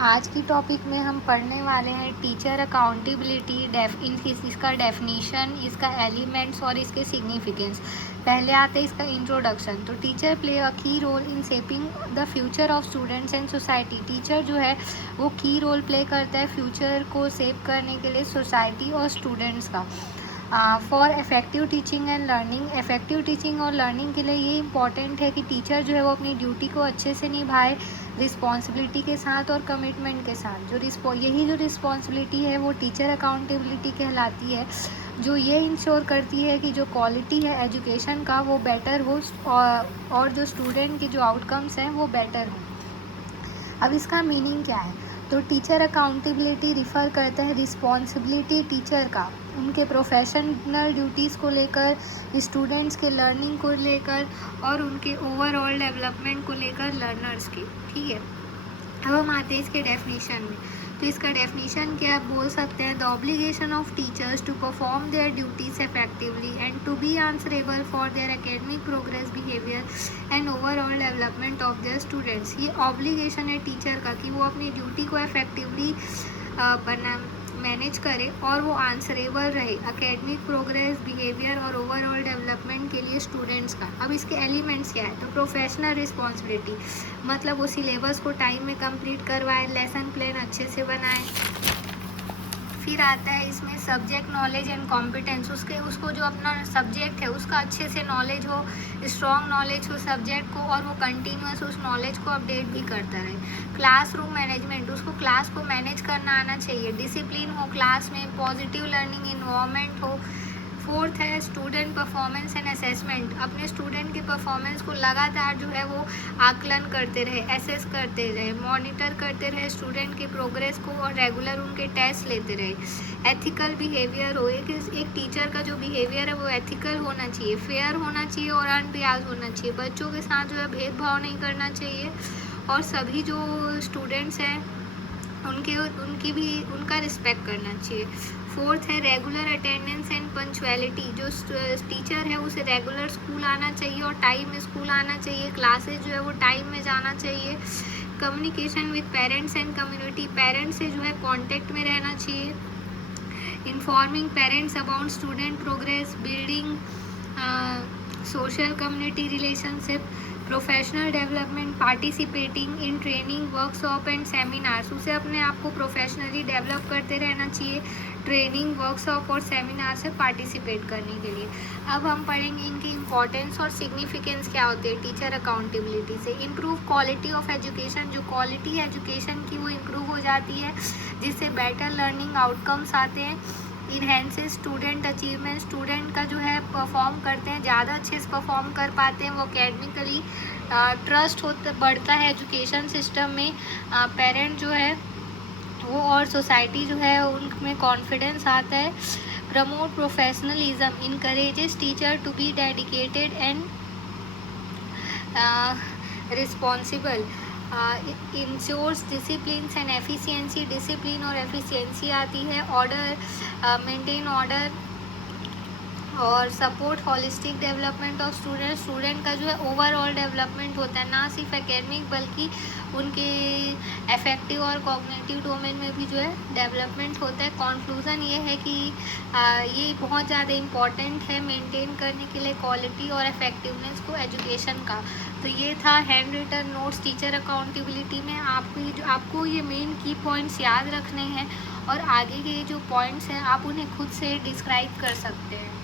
आज की टॉपिक में हम पढ़ने वाले हैं टीचर अकाउंटेबिलिटी इसका डेफिनीशन, इसका एलिमेंट्स और इसके सिग्निफिकेंस। पहले आते हैं इसका इंट्रोडक्शन। तो teacher play a key role in shaping the future of students and society. Teacher जो है वो की रोल प्ले करता है फ्यूचर को शेप करने के लिए सोसाइटी और स्टूडेंट्स का। For effective teaching and learning, effective teaching और लर्निंग के लिए ये इम्पॉर्टेंट है कि टीचर जो है वो अपनी ड्यूटी को अच्छे से निभाए, रिस्पॉन्सिबिलिटी के साथ और कमिटमेंट के साथ। यही जो रिस्पॉन्सिबिलिटी है वो टीचर अकाउंटेबिलिटी कहलाती है, जो ये इंश्योर करती है कि जो क्वालिटी है एजुकेशन का वो बेटर हो और जो स्टूडेंट के जो आउटकम्स हैं वो बेटर हो। अब इसका मीनिंग क्या है? तो टीचर अकाउंटेबिलिटी रिफ़र करता है रिस्पॉन्सिबिलिटी टीचर का उनके प्रोफेशनल ड्यूटीज़ को लेकर, स्टूडेंट्स के लर्निंग को लेकर और उनके ओवरऑल डेवलपमेंट को लेकर लर्नर्स की। ठीक है, अब हम आते हैं इसके डेफिनेशन में। तो इसका डेफिनेशन क्या बोल सकते हैं? The obligation of teachers to perform their duties effectively and to be answerable for their academic progress, behaviour and overall development of their students. ये ऑब्लिगेशन है टीचर का कि वो अपनी ड्यूटी को इफेक्टिवली मैनेज करे और वो आंसरेबल रहे एकेडमिक प्रोग्रेस, बिहेवियर और ओवरऑल डेवलपमेंट के लिए स्टूडेंट्स का। अब इसके एलिमेंट्स क्या है? तो प्रोफेशनल रिस्पॉन्सिबिलिटी, मतलब वो सिलेबस को टाइम में कंप्लीट करवाए, लेसन प्लान अच्छे से बनाए। फिर आता है इसमें सब्जेक्ट नॉलेज एंड कॉम्पिटेंस, उसको जो अपना सब्जेक्ट है उसका अच्छे से नॉलेज हो, स्ट्रॉन्ग नॉलेज हो सब्जेक्ट को, और वो कंटिन्यूस उस नॉलेज को अपडेट भी करता रहे। क्लासरूम मैनेजमेंट, उसको क्लास को मैनेज करना आना चाहिए। डिसिप्लिन हो क्लास में, पॉजिटिव लर्निंग इन्वायरमेंट हो। फोर्थ है स्टूडेंट परफॉर्मेंस एंड असेसमेंट, अपने स्टूडेंट के परफॉर्मेंस को लगातार जो है वो आकलन करते रहे, एसेस करते रहे, मॉनिटर करते रहे स्टूडेंट के प्रोग्रेस को और रेगुलर उनके टेस्ट लेते रहे। एथिकल बिहेवियर हो, एक टीचर का जो बिहेवियर है वो एथिकल होना चाहिए, फेयर होना चाहिए और अनबियास्ड होना चाहिए। बच्चों के साथ जो है भेदभाव नहीं करना चाहिए और सभी जो स्टूडेंट्स हैं उनका रिस्पेक्ट करना चाहिए। फोर्थ है रेगुलर अटेंडेंस एंड पंक्चुअलिटी, जो टीचर है उसे रेगुलर स्कूल आना चाहिए और टाइम में स्कूल आना चाहिए, क्लासेस जो है वो टाइम में जाना चाहिए। Communication with parents and community, parents से जो है कांटेक्ट में रहना चाहिए। Informing parents about student progress, building social community relationship, professional development, participating in training workshop and seminars, उसे अपने आप को प्रोफेशनली डेवलप करते रहना चाहिए ट्रेनिंग वर्कशॉप और सेमिनार से पार्टिसिपेट करने के लिए। अब हम पढ़ेंगे इनकी इम्पोर्टेंस और सिग्निफिकेंस क्या होती है टीचर अकाउंटेबिलिटी से। इम्प्रूव क्वालिटी ऑफ एजुकेशन, जो क्वालिटी है एजुकेशन की वो इम्प्रूव हो जाती है जिससे बेटर लर्निंग आउटकम्स आते हैं। इन्हेंसेस स्टूडेंट अचीवमेंट, स्टूडेंट का जो है परफॉर्म करते हैं, ज़्यादा अच्छे से परफॉर्म कर पाते हैं वो एकेडमिकली। ट्रस्ट बढ़ता है एजुकेशन सिस्टम में, पेरेंट जो है वो और सोसाइटी जो है उनमें कॉन्फिडेंस आता है। Promote professionalism, encourages teacher to be dedicated and responsible. Ensures discipline and efficiency, discipline और एफिशिएंसी आती है। ऑर्डर, मेंटेन ऑर्डर और support holistic development of student का जो है ओवरऑल डेवलपमेंट होता है, ना सिर्फ एकेडमिक बल्कि उनके अफेक्टिव और कॉग्निटिव डोमेन में भी जो है डेवलपमेंट होता है। कंक्लूज़न ये है कि ये बहुत ज़्यादा इम्पॉर्टेंट है मेंटेन करने के लिए क्वालिटी और इफेक्टिवनेस को एजुकेशन का। तो ये था hand written notes teacher accountability में। आपको ये मेन की पॉइंट्स याद रखने हैं और आगे के जो पॉइंट्स हैं आप उन्हें खुद से डिस्क्राइब कर सकते हैं।